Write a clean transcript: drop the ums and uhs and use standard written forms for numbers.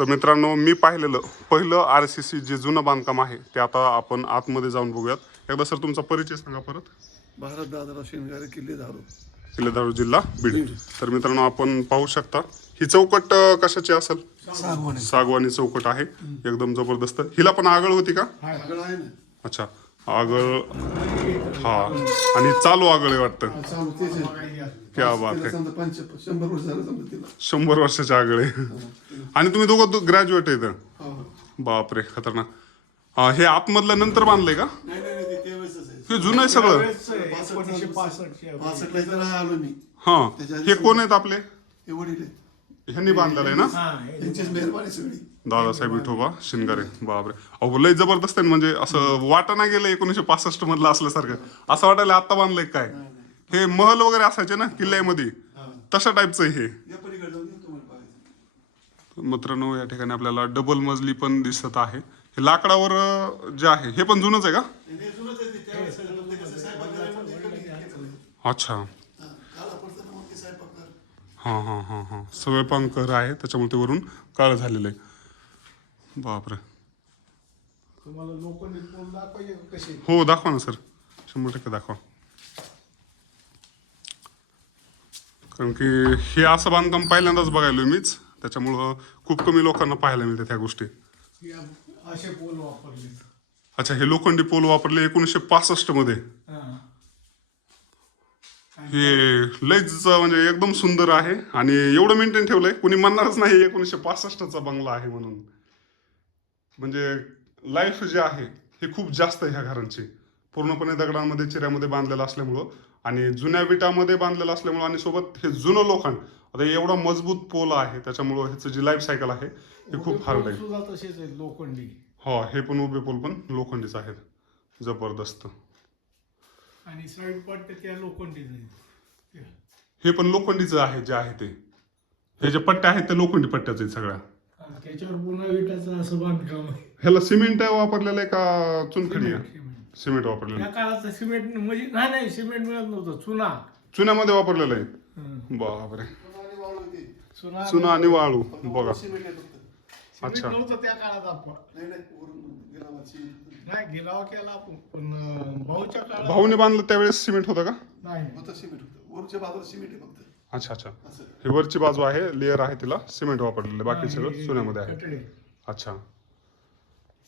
तर मित्रांनो, मी पाहिलेलं पहिलं RCC जे जुनं बांधकाम आहे ते आता आपण आतमध्ये जाऊन बघूयात. एकदा सर तुमचा परिचय सांगा परत. भारत दादाराव शिंगारे, किल्ले धारू, किल्लेदारू जिल्हा बीड. तर मित्रांनो, आपण पाहू शकता ही चौकट कशाची असेल? सागवानी चौकट आहे, एकदम जबरदस्त. हिला पण आगळ होती का? आगळ आहे ना. अच्छा, आगळ. हा, आणि चालू आगळ आहे वाटतं. चालू तेच आहे. क्या बात तिला आहे. समजा 100 वर्ष झालं समजा तिला. 100 वर्षाच्या आगळ आहे. आणि तुम्ही दोघं ग्रॅज्युएट आहे इथं? हो. बापरे, खतरनाक. हे आतमधलं नंतर बांधलंय का? नाही नाही नाही, ते त्यावेळेसच आहे. हे जुनं आहे सगळं. 65 ला इथं आलो मी. हा, हे कोण आहेत आपले? हे वडील आहेत. ह्यांनी बांधलेलं आहे ना? यांचीच मेहरबानी सगळी. दादासाहेब विठोबा शिंगारे. बापरे, अहो लय जबरदस्त आहे. म्हणजे असं वाटा नाही गेलं 1965 मधलं असल्यासारखं. असं वाटायला आता बांधलंय काय. हे महल वगैरे असायचे ना किल्ल्यामध्ये, तशा टाईपचं हे. या पलीकडे जाऊन तुम्हाला पाहायचं. मित्रांनो, या ठिकाणी आपल्याला डबल मजली पण दिसत आहे. हे लाकडावर जे आहे हे पण जुनच आहे का? हे जुनंच आहे ते. त्यावेळेस ते कसं साहेबांकडे कमी. अच्छा. काला पडतं ना मग ते साहेबांकडे. हां हां हां हां, स्वयंपाकघर आहे त्याच्यामुळे ते वरून काळं झालेलं आहे. बापरे. तुम्हाला लोखंडी पोल दाखवायचे कसे? हो, दाखवा ना सर, 100% दाखवा. कारण की हे असं बांधकाम पहिल्यांदाच बघायलो मीच, त्याच्यामुळं खूप कमी लोकांना पाहायला मिळतात ह्या गोष्टी. असे पोल वापरले. अच्छा, हे लोखंडी पोल वापरले 1965 मध्ये. हे लयच म्हणजे एकदम सुंदर आहे आणि एवढं मेंटेन ठेवलंय, कुणी म्हणणारच नाही 1965चा बंगला आहे म्हणून. म्हणजे लाईफ जे आहे हे खूप जास्त आहे ह्या घरांची. पूर्णपणे दगडांमध्ये चिऱ्यामध्ये बांधलेलं असल्यामुळं आणि जुन्या विटामध्ये बांधलेलं असल्यामुळं आणि सोबत हे जुनं लोखंड. आता एवढा मजबूत पोल आहे त्याच्यामुळं ह्याचं जी लाईफ सायकल आहे हे खूप हार्ड आहे. सुद्धा तसेच आहेत लोखंडी. हो, हे पण उभे पोल पण लोखंडीच आहेत. जबरदस्त. आणि साईड पट्टे त्या लोखंडीच आहेत. हे पण लोखंडीचं आहे जे आहे ते. हे जे पट्ट्या आहेत ते लोखंडी पट्ट्याच आहेत सगळ्या. त्याच्यावर पुन्हा विटाचं असं बांधकाम आहे. ह्याला सिमेंट वापरलेलं आहे का चुनखडी आहे? सिमेंट वापरलेलं. त्या काळात सिमेंट म्हणजे नाही सिमेंट मिळत नव्हतं. चुन्यामध्ये वापरलेलं आहे. बापरे, चुना आणि वाळू बघा. सिमेंट आहे फक्त. अच्छा. नव्हतं त्या काळात. आपण नाही वरून गिलावाची. नाही गिलावा केला आपण, पण भाऊच्या काळात भाऊने बांधलं त्यावेळेस सिमेंट होतं का? नाही. होतं सिमेंट होतं. वरच्या बाजूला सिमेंट आहे फक्त. अच्छा अच्छा, असं. ही वरची बाजू आहे, लेअर आहे, तिला सिमेंट वापरलेलं, बाकी सगळं चुन्यामध्ये आहे. कटडे. अच्छा.